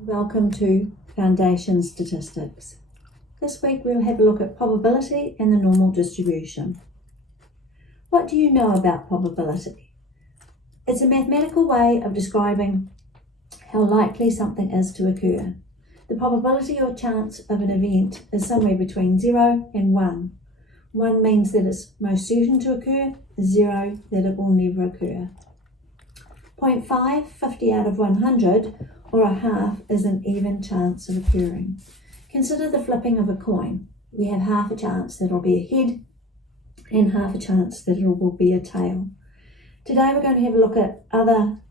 Welcome to Foundation Statistics. This week we'll have a look at probability and the normal distribution. What do you know about probability? It's a mathematical way of describing how likely something is to occur. The probability or chance of an event is somewhere between 0 and 1. 1 means that it's most certain to occur, 0 that it will never occur. 0.5, 50 out of 100, or a half is an even chance of occurring. Consider the flipping of a coin. We have half a chance that it'll be a head and half a chance that it will be a tail. Today we're going to have a look at other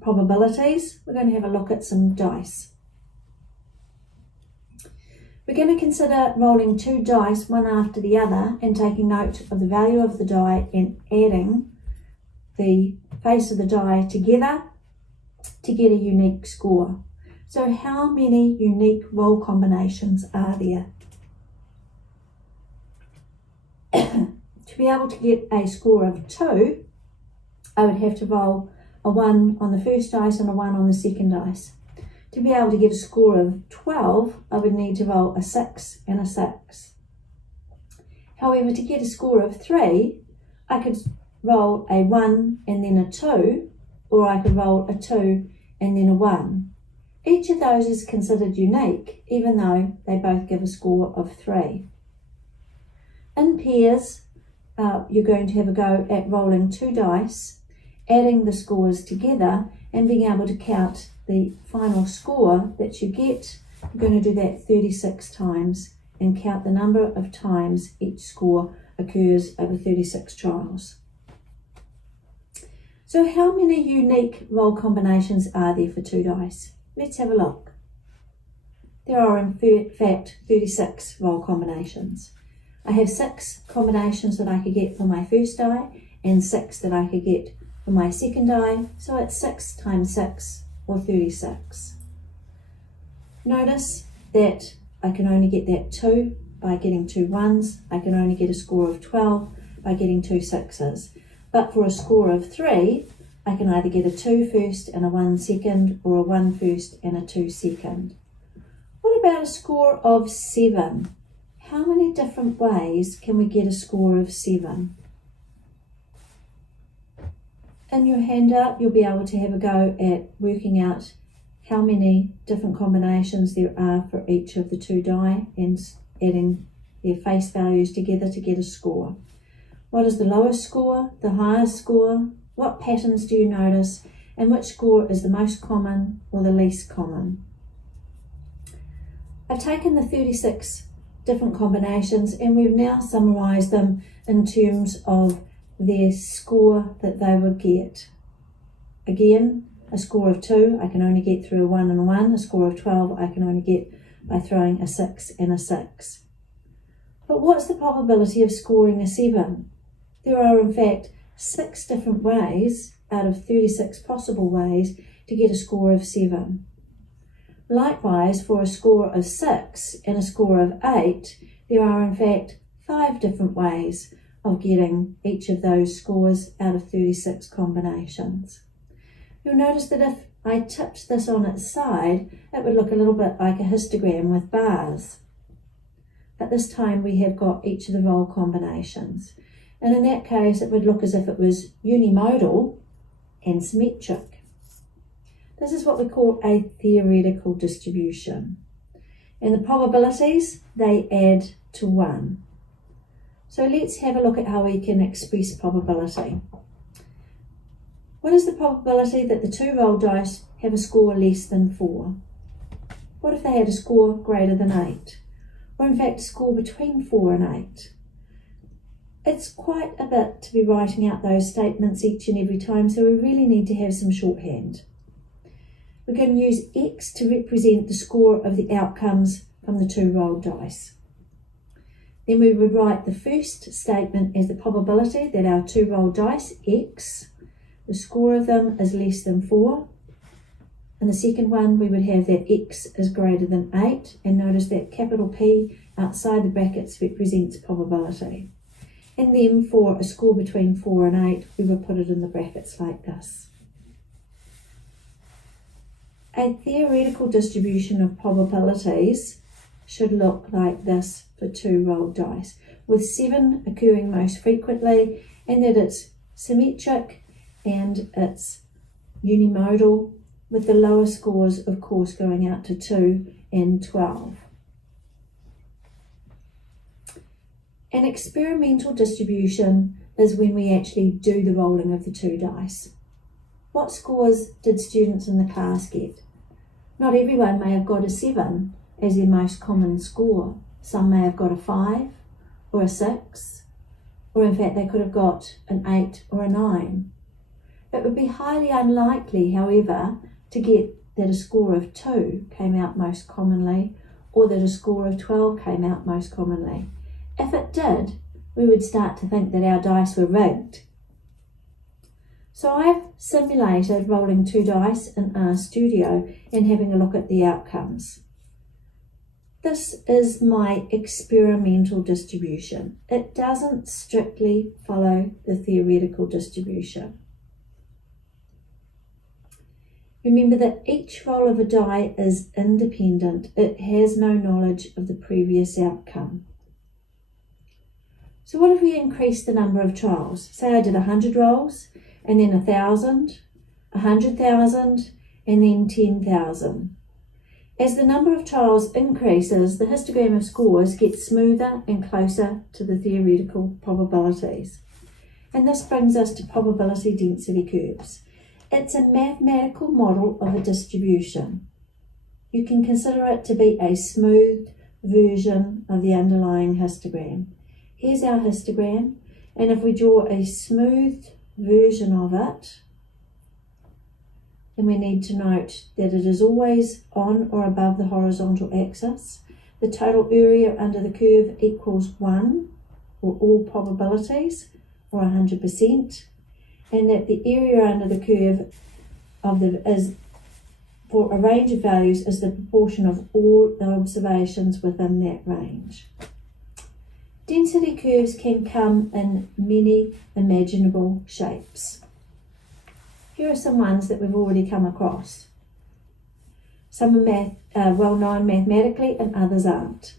probabilities. We're going to have a look at some dice. We're going to consider rolling 2 dice, one after the other, and taking note of the value of the die and adding the face of the die together to get a unique score. So how many unique roll combinations are there? To be able to get a score of 2, I would have to roll a 1 on the first dice and a 1 on the second dice. To be able to get a score of 12, I would need to roll a 6 and a 6. However, to get a score of 3, I could roll a 1 and then a 2, or I could roll a 2 and then a 1. Each of those is considered unique, even though they both give a score of 3. In pairs, you're going to have a go at rolling 2 dice, adding the scores together, and being able to count the final score that you get. You're going to do that 36 times and count the number of times each score occurs over 36 trials. So how many unique roll combinations are there for 2 dice? Let's have a look. There are in fact 36 roll combinations. I have 6 combinations that I could get for my first die and 6 that I could get for my second die, so it's 6 times 6 or 36. Notice that I can only get that 2 by getting 2 1s. I can only get a score of 12 by getting 2 6s. But for a score of 3, I can either get a 2 first and a 1 second, or a 1 first and a 2 second. What about a score of 7? How many different ways can we get a score of 7? In your handout, you'll be able to have a go at working out how many different combinations there are for each of the 2 die and adding their face values together to get a score. What is the lowest score, the highest score? What patterns do you notice? And which score is the most common or the least common? I've taken the 36 different combinations and we've now summarised them in terms of their score that they would get. Again, a score of 2 I can only get through a 1 and a 1. A score of 12 I can only get by throwing a 6 and a 6. But what's the probability of scoring a 7? There are in fact 6 different ways out of 36 possible ways to get a score of 7. Likewise, for a score of 6 and a score of 8, there are in fact 5 different ways of getting each of those scores out of 36 combinations. You'll notice that if I tipped this on its side, it would look a little bit like a histogram with bars. But this time we have got each of the roll combinations. And in that case, it would look as if it was unimodal and symmetric. This is what we call a theoretical distribution. And the probabilities, they add to 1. So let's have a look at how we can express probability. What is the probability that the 2 rolled dice have a score less than 4? What if they had a score greater than 8? Or in fact, a score between 4 and 8? It's quite a bit to be writing out those statements each and every time, so we really need to have some shorthand. We're going to use X to represent the score of the outcomes from the 2 rolled dice. Then we would write the first statement as the probability that our 2 rolled dice, X, the score of them is less than 4. And the second one, we would have that X is greater than 8. And notice that capital P outside the brackets represents probability. And then for a score between 4 and 8, we would put it in the brackets like this. A theoretical distribution of probabilities should look like this for 2 rolled dice, with 7 occurring most frequently, and that it's symmetric and it's unimodal, with the lower scores of course going out to 2 and 12. An experimental distribution is when we actually do the rolling of the 2 dice. What scores did students in the class get? Not everyone may have got a 7 as their most common score. Some may have got a 5 or a 6, or in fact they could have got an 8 or a 9. It would be highly unlikely, however, to get that a score of 2 came out most commonly, or that a score of 12 came out most commonly. If it did, we would start to think that our dice were rigged. So I've simulated rolling 2 dice in RStudio and having a look at the outcomes. This is my experimental distribution. It doesn't strictly follow the theoretical distribution. Remember that each roll of a die is independent. It has no knowledge of the previous outcome. So what if we increase the number of trials? Say I did 100 rolls, and then 1,000, 100,000, and then 10,000. As the number of trials increases, the histogram of scores gets smoother and closer to the theoretical probabilities. And this brings us to probability density curves. It's a mathematical model of a distribution. You can consider it to be a smooth version of the underlying histogram. Here's our histogram, and if we draw a smooth version of it, then we need to note that it is always on or above the horizontal axis. The total area under the curve equals 1, or all probabilities, or 100%, and that the area under the curve is for a range of values is the proportion of all the observations within that range. Density curves can come in many imaginable shapes. Here are some ones that we've already come across. Some are well known mathematically and others aren't.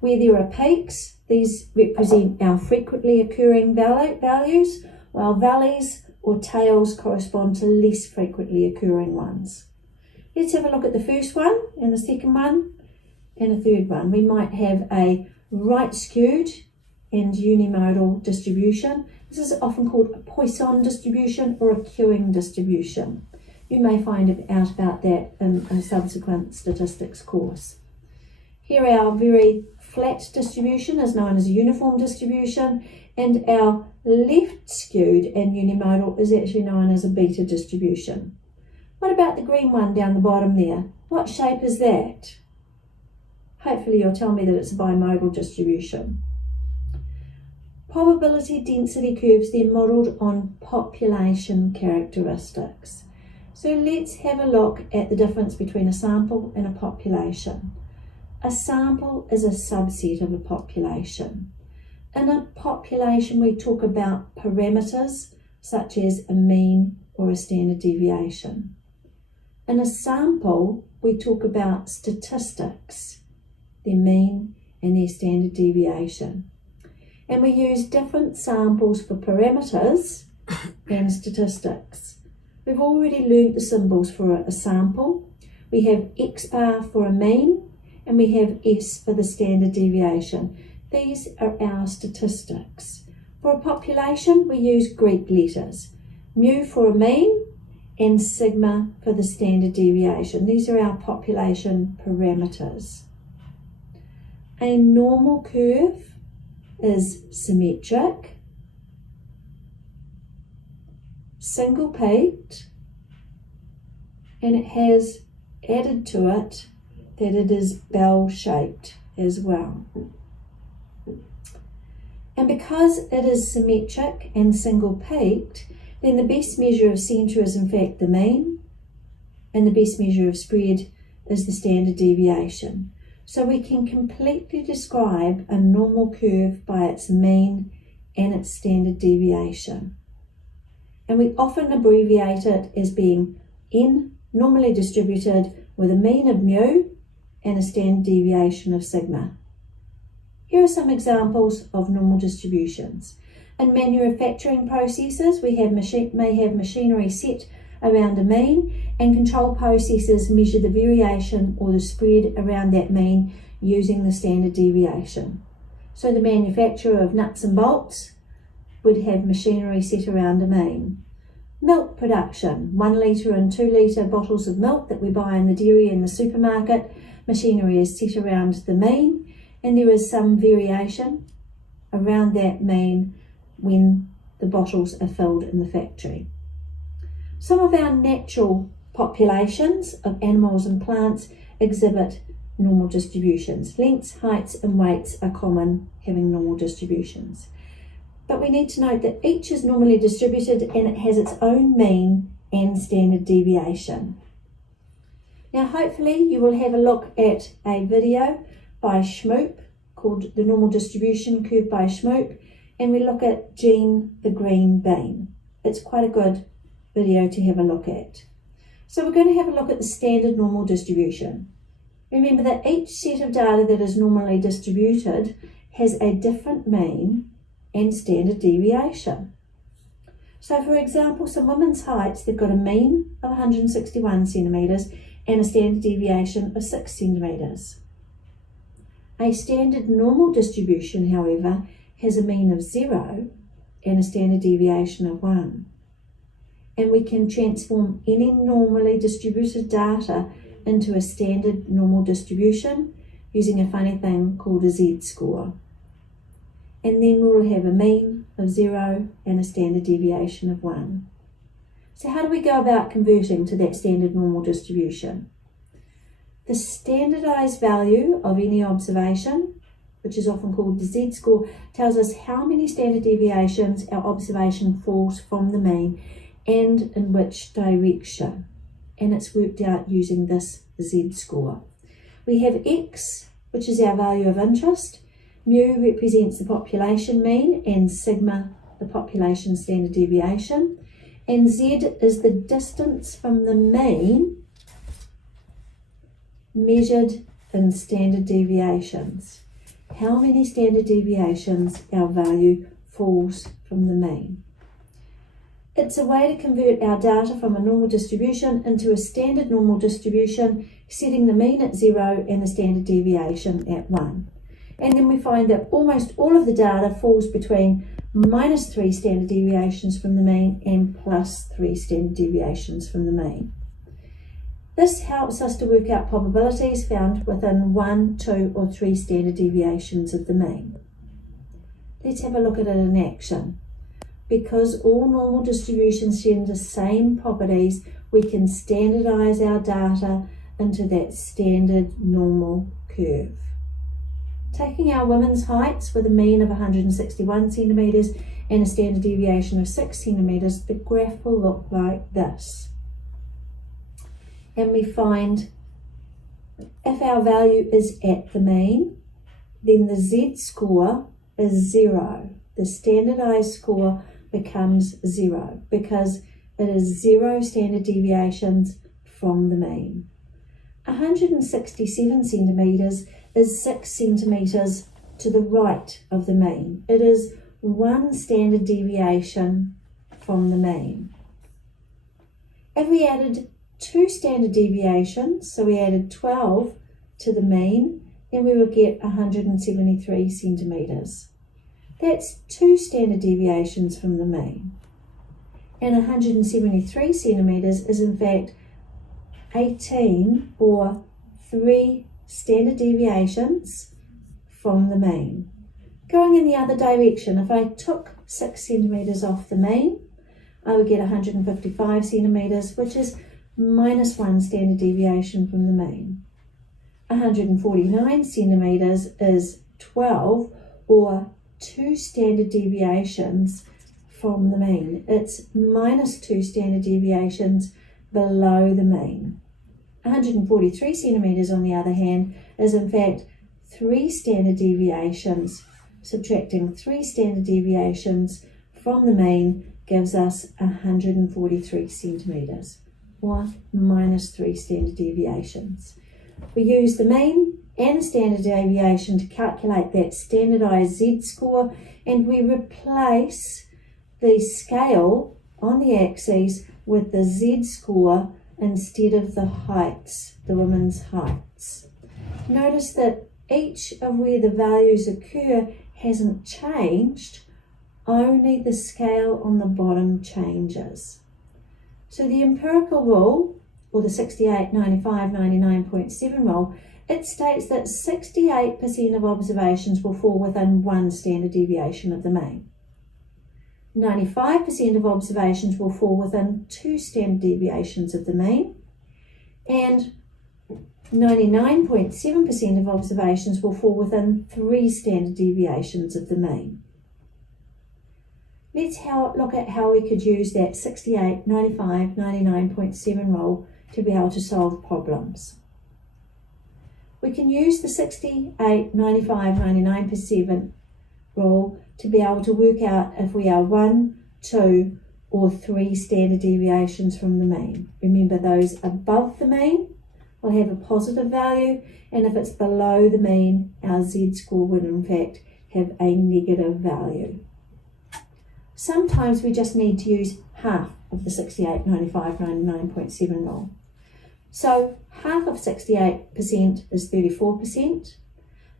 Where there are peaks, these represent our frequently occurring values, while valleys or tails correspond to less frequently occurring ones. Let's have a look at the first one and the second one and the third one. We might have a right skewed and unimodal distribution. This is often called a Poisson distribution or a queuing distribution. You may find out about that in a subsequent statistics course. Here our very flat distribution is known as a uniform distribution, and our left skewed and unimodal is actually known as a beta distribution. What about the green one down the bottom there? What shape is that? Hopefully you'll tell me that it's a bimodal distribution. Probability density curves, they're modelled on population characteristics. So let's have a look at the difference between a sample and a population. A sample is a subset of a population. In a population we talk about parameters such as a mean or a standard deviation. In a sample we talk about statistics, their mean and their standard deviation. And we use different samples for parameters and statistics. We've already learnt the symbols for a sample. We have X bar for a mean, and we have S for the standard deviation. These are our statistics. For a population, we use Greek letters. Mu for a mean and sigma for the standard deviation. These are our population parameters. A normal curve is symmetric, single peaked, and it has added to it that it is bell shaped as well. And because it is symmetric and single peaked, then the best measure of centre is in fact the mean, and the best measure of spread is the standard deviation. So we can completely describe a normal curve by its mean and its standard deviation. And we often abbreviate it as being N normally distributed with a mean of mu and a standard deviation of sigma. Here are some examples of normal distributions. In manufacturing processes, we may have machinery set around a mean, and control processes measure the variation or the spread around that mean using the standard deviation. So the manufacturer of nuts and bolts would have machinery set around a mean. Milk production, 1 litre and 2 litre bottles of milk that we buy in the dairy in the supermarket, machinery is set around the mean, and there is some variation around that mean when the bottles are filled in the factory. Some of our natural populations of animals and plants exhibit normal distributions. Lengths, heights and weights are common, having normal distributions. But we need to note that each is normally distributed and it has its own mean and standard deviation. Now hopefully you will have a look at a video by Schmoop called The Normal Distribution Curve by Schmoop, and we look at Gene the Green Bean. It's quite a good video to have a look at. So we're going to have a look at the standard normal distribution. Remember that each set of data that is normally distributed has a different mean and standard deviation. So for example, some women's heights, they've got a mean of 161 centimetres and a standard deviation of 6 centimetres. A standard normal distribution, however, has a mean of 0 and a standard deviation of 1. And we can transform any normally distributed data into a standard normal distribution using a funny thing called a z-score. And then we'll have a mean of 0 and a standard deviation of 1. So how do we go about converting to that standard normal distribution? The standardized value of any observation, which is often called the z-score, tells us how many standard deviations our observation falls from the mean and in which direction. And it's worked out using this z-score. We have x, which is our value of interest. Mu represents the population mean and sigma the population standard deviation. And z is the distance from the mean measured in standard deviations. How many standard deviations our value falls from the mean. It's a way to convert our data from a normal distribution into a standard normal distribution, setting the mean at 0 and the standard deviation at 1. And then we find that almost all of the data falls between -3 standard deviations from the mean and +3 standard deviations from the mean. This helps us to work out probabilities found within 1, 2 or 3 standard deviations of the mean. Let's have a look at it in action. Because all normal distributions share the same properties, we can standardize our data into that standard normal curve. Taking our women's heights with a mean of 161 centimetres and a standard deviation of 6 centimetres, the graph will look like this. And we find if our value is at the mean, then the z-score is 0. The standardized score becomes 0 because it is 0 standard deviations from the mean. 167 centimetres is 6 centimetres to the right of the mean. It is 1 standard deviation from the mean. If we added 2 standard deviations, so we added 12 to the mean, then we would get 173 centimetres. That's 2 standard deviations from the mean. And 173 centimetres is in fact 18 or 3 standard deviations from the mean. Going in the other direction, if I took 6 centimetres off the mean, I would get 155 centimetres, which is -1 standard deviation from the mean. 149 centimetres is 12 or 2 standard deviations from the mean. It's -2 standard deviations below the mean. 143 centimetres on the other hand is in fact 3 standard deviations. Subtracting 3 standard deviations from the mean gives us 143 centimetres. or minus 3 standard deviations. We use the mean and the standard deviation to calculate that standardized z-score, and we replace the scale on the axes with the z-score instead of the heights, the women's heights. Notice that each of where the values occur hasn't changed, only the scale on the bottom changes. So the empirical rule, or the 68, 95, 99.7 rule, it states that 68% of observations will fall within 1 standard deviation of the mean. 95% of observations will fall within 2 standard deviations of the mean, and 99.7% of observations will fall within 3 standard deviations of the mean. Let's look at how we could use that 68, 95, 99.7 rule to be able to solve problems. We can use the 68, 95, 99% rule to be able to work out if we are 1, 2 or 3 standard deviations from the mean. Remember, those above the mean will have a positive value, and if it's below the mean, our z-score would in fact have a negative value. Sometimes we just need to use half of the 68, 95, 99.7 rule. So half of 68% is 34%,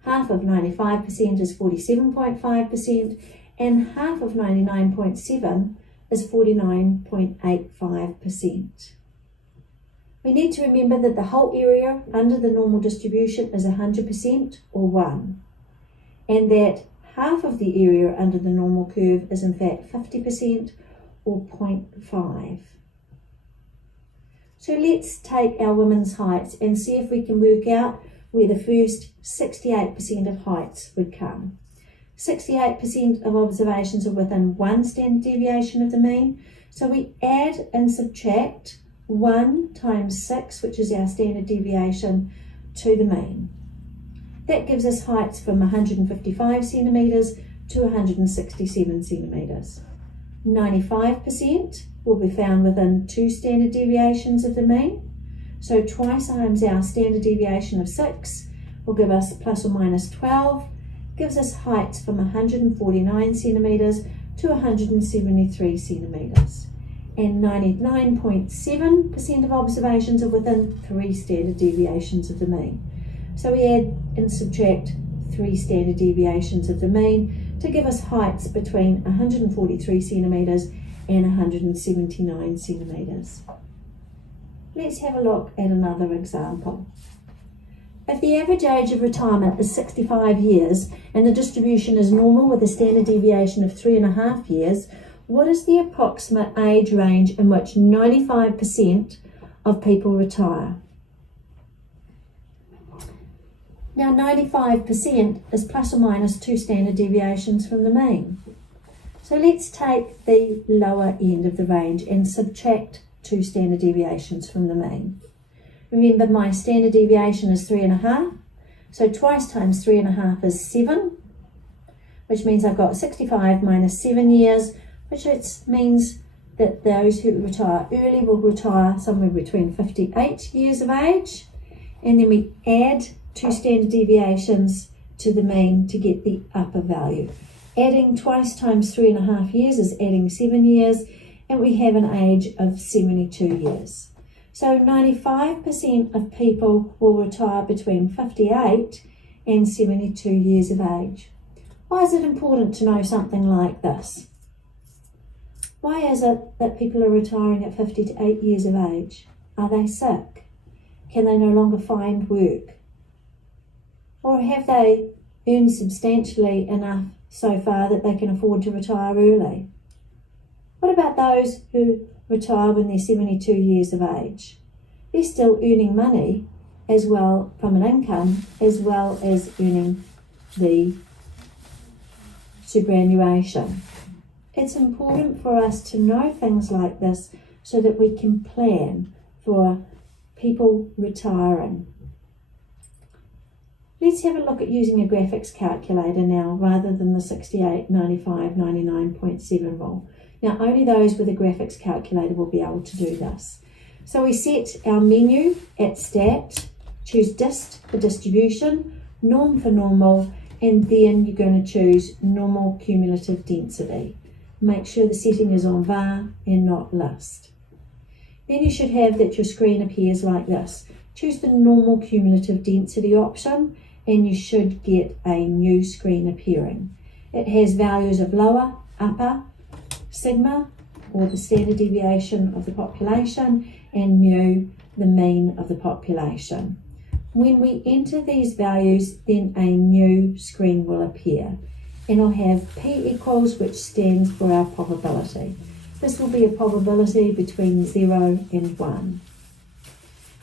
half of 95% is 47.5%, and half of 99.7 is 49.85%. We need to remember that the whole area under the normal distribution is 100% or 1, and that half of the area under the normal curve is in fact 50% or 0.5. So let's take our women's heights and see if we can work out where the first 68% of heights would come. 68% of observations are within 1 standard deviation of the mean, so we add and subtract 1 times 6, which is our standard deviation, to the mean. That gives us heights from 155 centimetres to 167 centimetres. 95% will be found within 2 standard deviations of the mean. So twice times our standard deviation of 6 will give us plus or minus 12, gives us heights from 149 centimetres to 173 centimetres. And 99.7% of observations are within 3 standard deviations of the mean. So we add and subtract 3 standard deviations of the mean to give us heights between 143 centimetres and 179 centimetres. Let's have a look at another example. If the average age of retirement is 65 years and the distribution is normal with a standard deviation of 3.5 years, what is the approximate age range in which 95% of people retire? Now 95% is plus or minus 2 standard deviations from the mean. So let's take the lower end of the range and subtract 2 standard deviations from the mean. Remember, my standard deviation is 3.5, so twice times 3.5 is 7, which means I've got 65 minus 7 years, which means that those who retire early will retire somewhere between 58 years of age, and then we add 2 standard deviations to the mean to get the upper value. Adding twice times 3.5 years is adding 7 years, and we have an age of 72 years. So 95% of people will retire between 58 and 72 years of age. Why is it important to know something like this? Why is it that people are retiring at 58 years of age? Are they sick? Can they no longer find work? Or have they earned substantially enough so far that they can afford to retire early? What about those who retire when they're 72 years of age? They're still earning money as well from an income, as well as earning the superannuation. It's important for us to know things like this so that we can plan for people retiring. Let's have a look at using a graphics calculator now rather than the 68, 95, 99.7 rule. Now only those with a graphics calculator will be able to do this. So we set our menu at stat, choose dist for distribution, norm for normal, and then you're going to choose normal cumulative density. Make sure the setting is on var and not list. Then you should have that your screen appears like this. Choose the normal cumulative density option and you should get a new screen appearing. It has values of lower, upper, sigma, or the standard deviation of the population, and mu, the mean of the population. When we enter these values, then a new screen will appear, and I'll have P equals, which stands for our probability. This will be a probability between 0 and 1.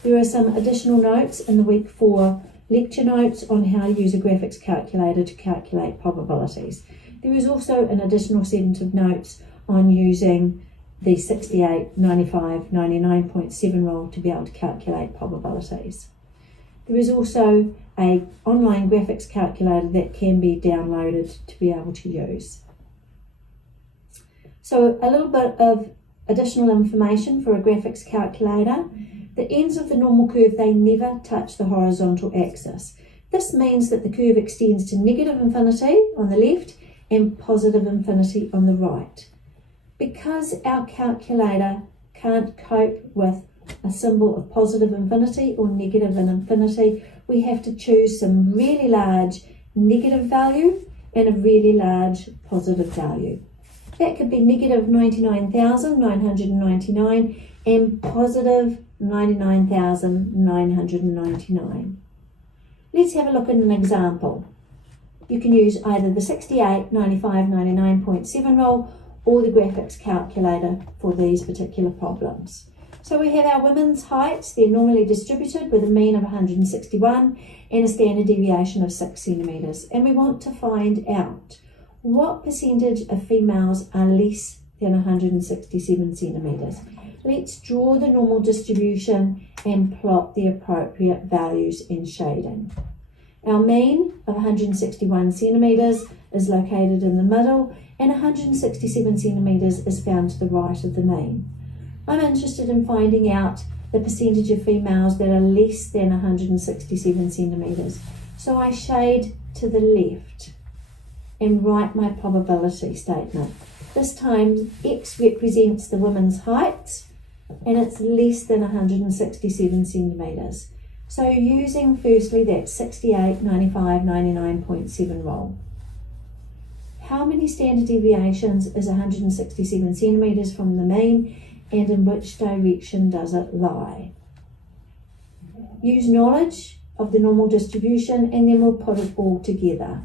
There are some additional notes in the week 4 lecture notes on how to use a graphics calculator to calculate probabilities. There is also an additional set of notes on using the 68, 95, 99.7 rule to be able to calculate probabilities. There is also an online graphics calculator that can be downloaded to be able to use. So a little bit of additional information for a graphics calculator. The ends of the normal curve, they never touch the horizontal axis. This means that the curve extends to negative infinity on the left and positive infinity on the right. Because our calculator can't cope with a symbol of positive infinity or negative infinity, we have to choose some really large negative value and a really large positive value. That could be negative 99,999 and positive 99,999. Let's have a look at an example. You can use either the 68, 95, 99.7 rule or the graphics calculator for these particular problems. So we have our women's heights. They're normally distributed with a mean of 161 and a standard deviation of 6 centimetres. And we want to find out what percentage of females are less than 167 centimetres. Let's draw the normal distribution and plot the appropriate values in shading. Our mean of 161 centimetres is located in the middle and 167 centimetres is found to the right of the mean. I'm interested in finding out the percentage of females that are less than 167 centimetres. So I shade to the left and write my probability statement. This time X represents the woman's height and it's less than 167 centimetres. So using firstly that 68, 95, 99.7 rule. How many standard deviations is 167 centimetres from the mean and in which direction does it lie? Use knowledge of the normal distribution and then we'll put it all together.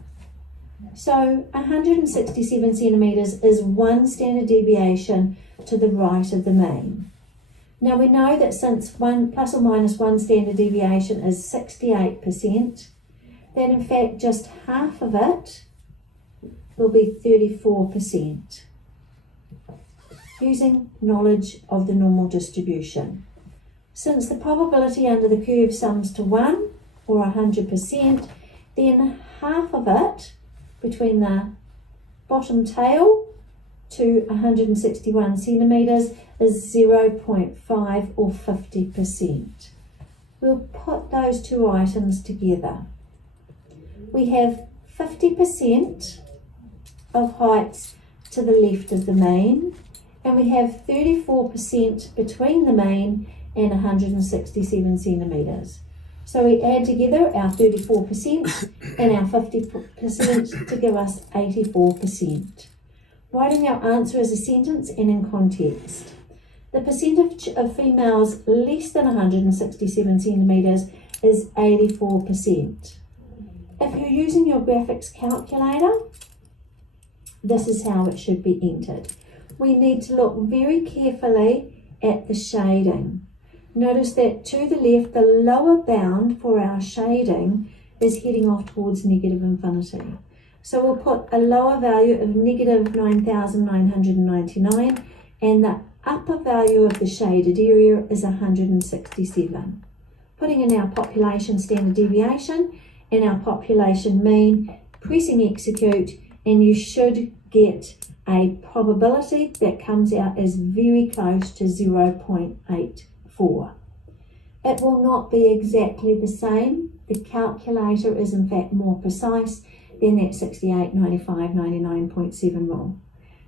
So 167 centimetres is one standard deviation to the right of the mean. Now we know that since plus or minus one standard deviation is 68%, that in fact just half of it will be 34%. Using knowledge of the normal distribution. Since the probability under the curve sums to 1 or 100%, then half of it between the bottom tail to 161 centimetres is 0.5 or 50%. We'll put those two items together. We have 50% of heights to the left of the mean, and we have 34% between the mean and 167 centimetres. So we add together our 34% and our 50% to give us 84%. Writing our answer as a sentence and in context. The percentage of females less than 167 centimetres is 84%. If you're using your graphics calculator, this is how it should be entered. We need to look very carefully at the shading. Notice that to the left, the lower bound for our shading is heading off towards negative infinity. So we'll put a lower value of negative 9,999 and the upper value of the shaded area is 167. Putting in our population standard deviation and our population mean, pressing execute, and you should get a probability that comes out as very close to 0.84. 0.4. It will not be exactly the same. The calculator is in fact more precise than that 68, 95, 99.7 rule.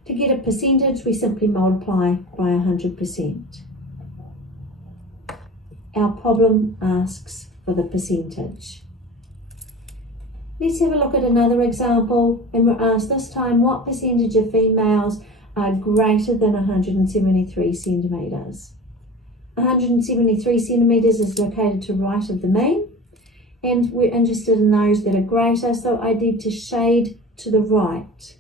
To get a percentage, we simply multiply by 100%. Our problem asks for the percentage. Let's have a look at another example, and we're asked this time what percentage of females are greater than 173 centimetres. 173 centimetres is located to right of the mean, and we're interested in those that are greater, so I need to shade to the right.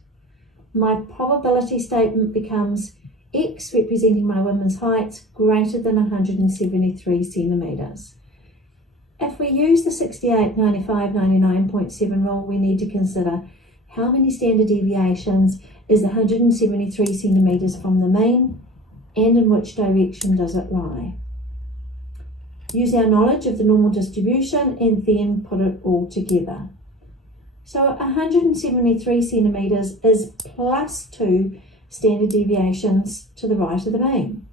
My probability statement becomes X, representing my women's heights, greater than 173 centimetres. If we use the 68, 95, 99.7 rule, we need to consider how many standard deviations is 173 centimetres from the mean, and in which direction does it lie. Use our knowledge of the normal distribution and then put it all together. So 173 centimetres is plus 2 standard deviations to the right of the mean.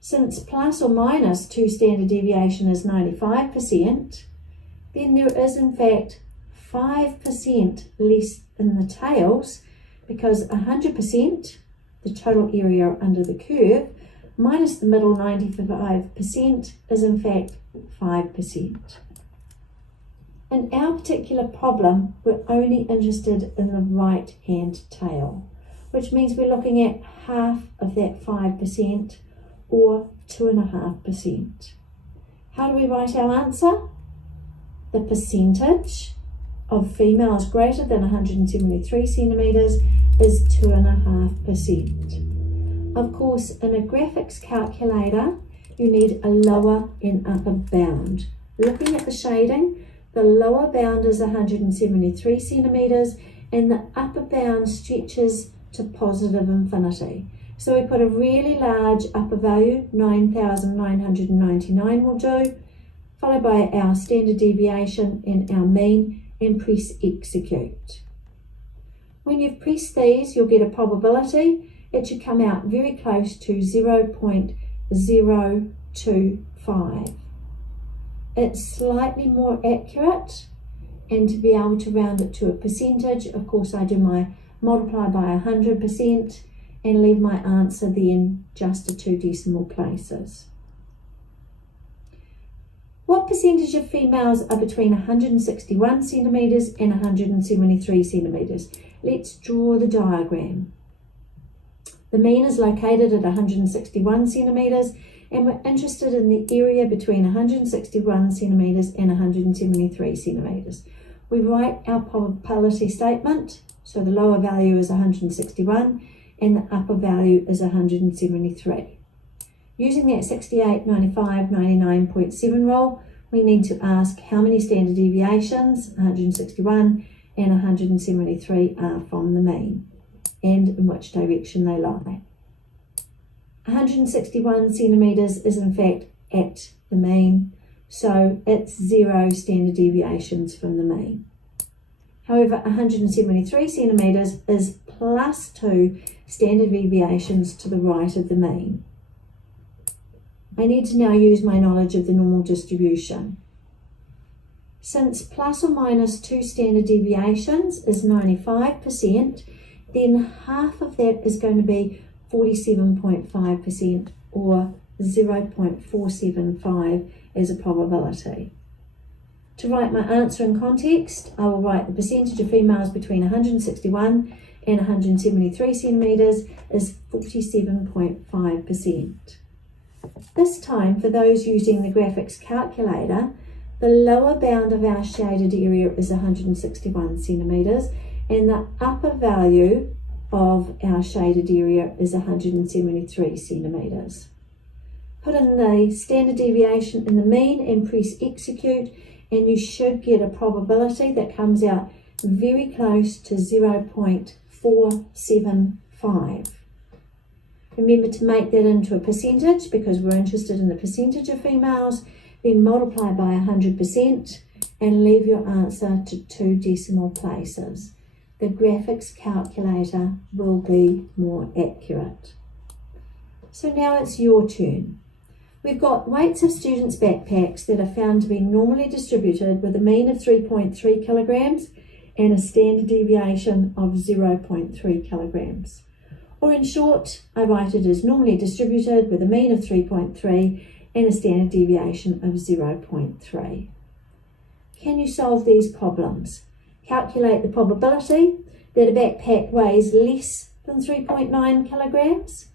Since plus or minus 2 standard deviation is 95%, then there is in fact 5% less in the tails, because 100%, the total area under the curve, minus the middle 95% is in fact 5%. In our particular problem, we're only interested in the right-hand tail, which means we're looking at half of that 5%, or 2.5%. How do we write our answer? The percentage of females greater than 173 centimetres is 2.5%. Of course, in a graphics calculator, you need a lower and upper bound. Looking at the shading, the lower bound is 173 centimetres and the upper bound stretches to positive infinity. So we put a really large upper value, 9,999 will do, followed by our standard deviation and our mean, and press execute. When you've pressed these, you'll get a probability. It should come out very close to 0.025. It's slightly more accurate, and to be able to round it to a percentage, of course I do my multiply by 100% and leave my answer then just to 2 decimal places. What percentage of females are between 161 centimetres and 173 centimetres? Let's draw the diagram. The mean is located at 161 centimetres, and we're interested in the area between 161 centimetres and 173 centimetres. We write our probability statement, so the lower value is 161 and the upper value is 173. Using that 68, 95, 99.7 rule, we need to ask how many standard deviations, 161 and 173, are from the mean, and in which direction they lie. 161 centimetres is in fact at the mean, so it's 0 standard deviations from the mean. However, 173 centimetres is plus 2 standard deviations to the right of the mean. I need to now use my knowledge of the normal distribution. Since plus or minus 2 standard deviations is 95%, then half of that is going to be 47.5%, or 0.475 as a probability. To write my answer in context, I will write the percentage of females between 161 and 173 centimetres is 47.5%. This time, for those using the graphics calculator, the lower bound of our shaded area is 161 centimetres and the upper value of our shaded area is 173 centimetres. Put in the standard deviation in the mean and press execute, and you should get a probability that comes out very close to 0.475. Remember to make that into a percentage, because we're interested in the percentage of females. Then multiply by 100% and leave your answer to 2 decimal places. The graphics calculator will be more accurate. So now it's your turn. We've got weights of students' backpacks that are found to be normally distributed with a mean of 3.3 kilograms and a standard deviation of 0.3 kilograms. Or in short, I write it as normally distributed with a mean of 3.3 and a standard deviation of 0.3. Can you solve these problems? Calculate the probability that a backpack weighs less than 3.9 kilograms.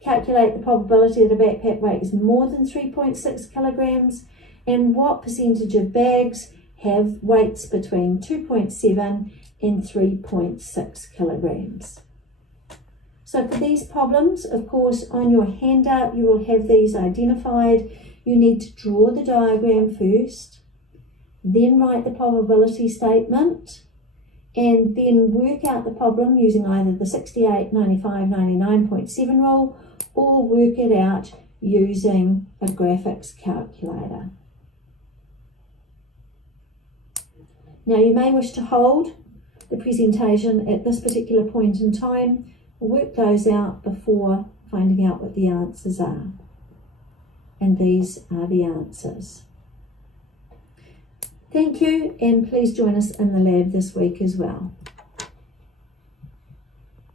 Calculate the probability that a backpack weighs more than 3.6 kilograms. And what percentage of bags have weights between 2.7 and 3.6 kilograms. So for these problems, of course, on your handout, you will have these identified. You need to draw the diagram first, then write the probability statement, and then work out the problem using either the 68, 95, 99.7 rule, or work it out using a graphics calculator. Now you may wish to hold the presentation at this particular point in time, work those out before finding out what the answers are. And these are the answers. Thank you, and please join us in the lab this week as well.